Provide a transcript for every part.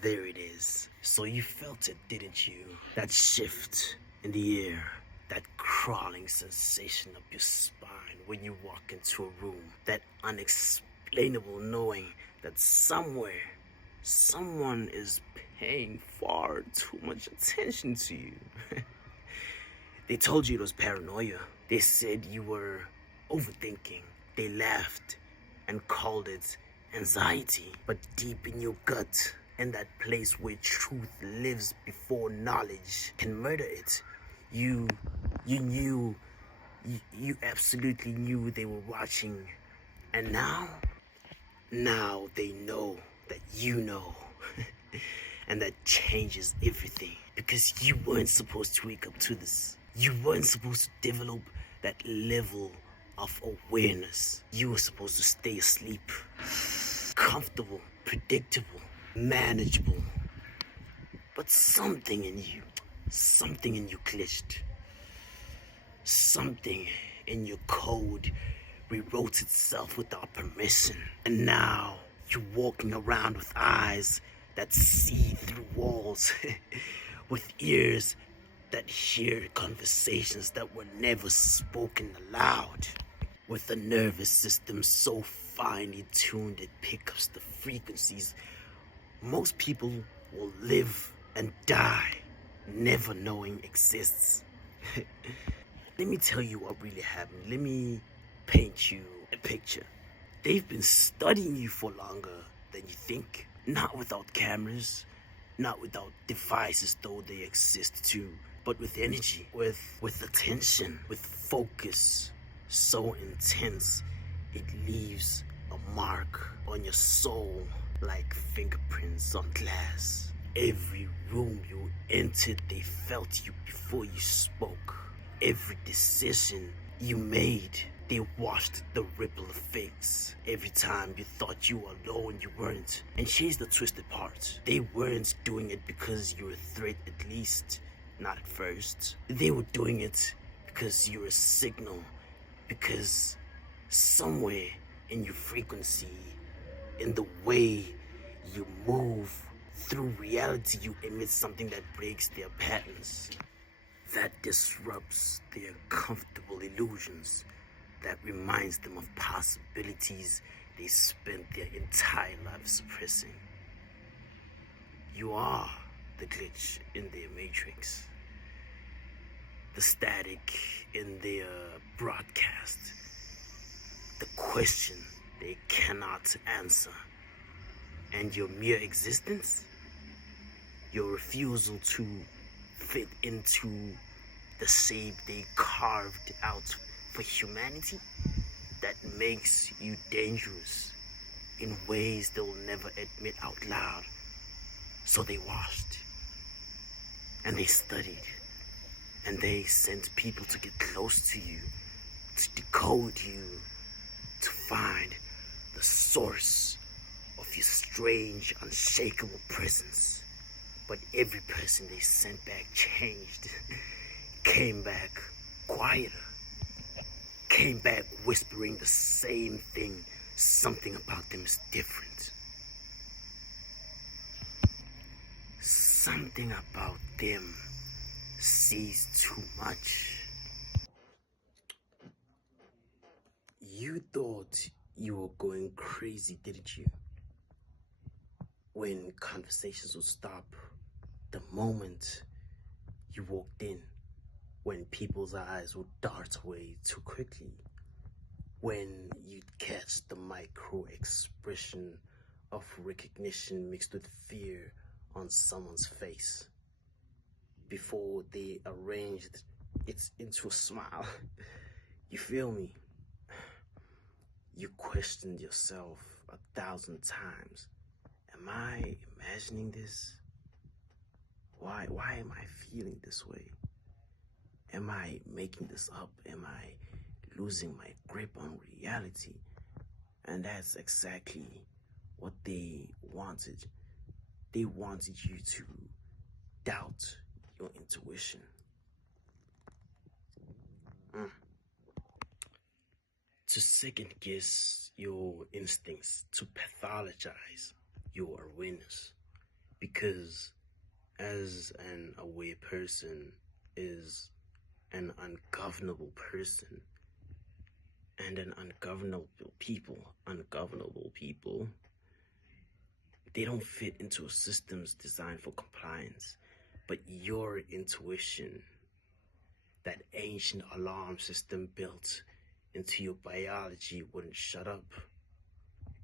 There it is. So you felt it, didn't you? That shift in the air, that crawling sensation up your spine when you walk into a room, that unexplainable knowing that somewhere, someone is paying far too much attention to you. They told you it was paranoia. They said you were overthinking. They laughed and called it anxiety. But deep in your gut, in that place where truth lives before knowledge can murder it, you knew, you absolutely knew they were watching. And now they know that you know. And that changes everything. Because you weren't supposed to wake up to this. You weren't supposed to develop that level of awareness. You were supposed to stay asleep. Comfortable, predictable, manageable. But something in you glitched. Something in your code rewrote itself without permission. And now you're walking around with eyes that see through walls, with ears that hear conversations that were never spoken aloud, with a nervous system so finely tuned it picks up the frequencies most people will live and die never knowing exists. Let me tell you what really happened. Let me paint you a picture. They've been studying you for longer than you think. Not without cameras, not without devices, though they exist too, but with energy, with attention, with focus so intense it leaves a mark on your soul like fingerprints on glass. Every room you entered, they felt you before you spoke. Every decision you made, they watched the ripple effects. Every time you thought you were alone, you weren't. And here's the twisted part. They weren't doing it because you were a threat, at least not at first. They were doing it because you're a signal. Because somewhere in your frequency, in the way you move through reality, you emit something that breaks their patterns, that disrupts their comfortable illusions, that reminds them of possibilities they spent their entire lives suppressing. You are the glitch in their matrix, the static in their broadcast, the question they cannot answer, and your mere existence, your refusal to fit into the shape they carved out for humanity, that makes you dangerous in ways they'll never admit out loud. So they watched, and they studied, and they sent people to get close to you, to decode you, to find the source of your strange, unshakable presence. But every person they sent back changed, came back quieter, came back whispering the same thing. Something about them is different. Something about them sees too much. You thought you were going crazy, didn't you? When conversations would stop the moment you walked in, when people's eyes would dart away too quickly, when you'd catch the micro expression of recognition mixed with fear on someone's face before they arranged it into a smile. You feel me? You questioned yourself 1,000 times. Am I imagining this? Why am I feeling this way? Am I making this up? Am I losing my grip on reality? And that's exactly what they wanted. They wanted you to doubt your intuition. To second guess your instincts, to pathologize your awareness, Because as an aware person is an ungovernable person, and an ungovernable people, they don't fit into a systems designed for compliance. But your intuition, that ancient alarm system built into your biology, wouldn't shut up.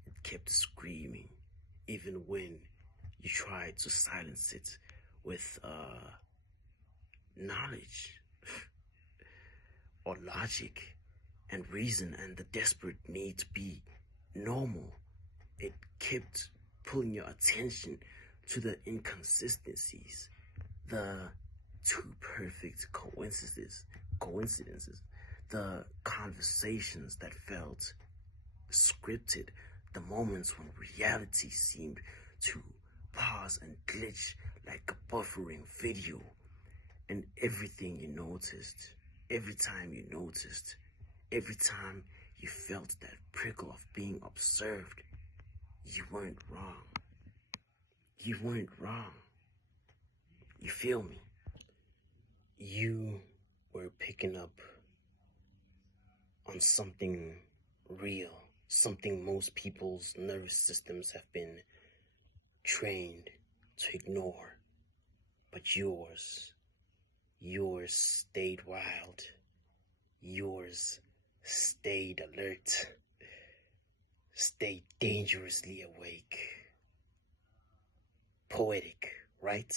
It kept screaming, even when you tried to silence it with knowledge or logic and reason and the desperate need to be normal. It kept pulling your attention to the inconsistencies, the too perfect coincidences, the conversations that felt scripted, the moments when reality seemed to pause and glitch like a buffering video, and everything you noticed, every time you noticed, every time you felt that prickle of being observed, you weren't wrong. You weren't wrong. You feel me? You were picking up on something real, something most people's nervous systems have been trained to ignore. But yours stayed wild. Yours stayed alert. Stayed dangerously awake. Poetic, right?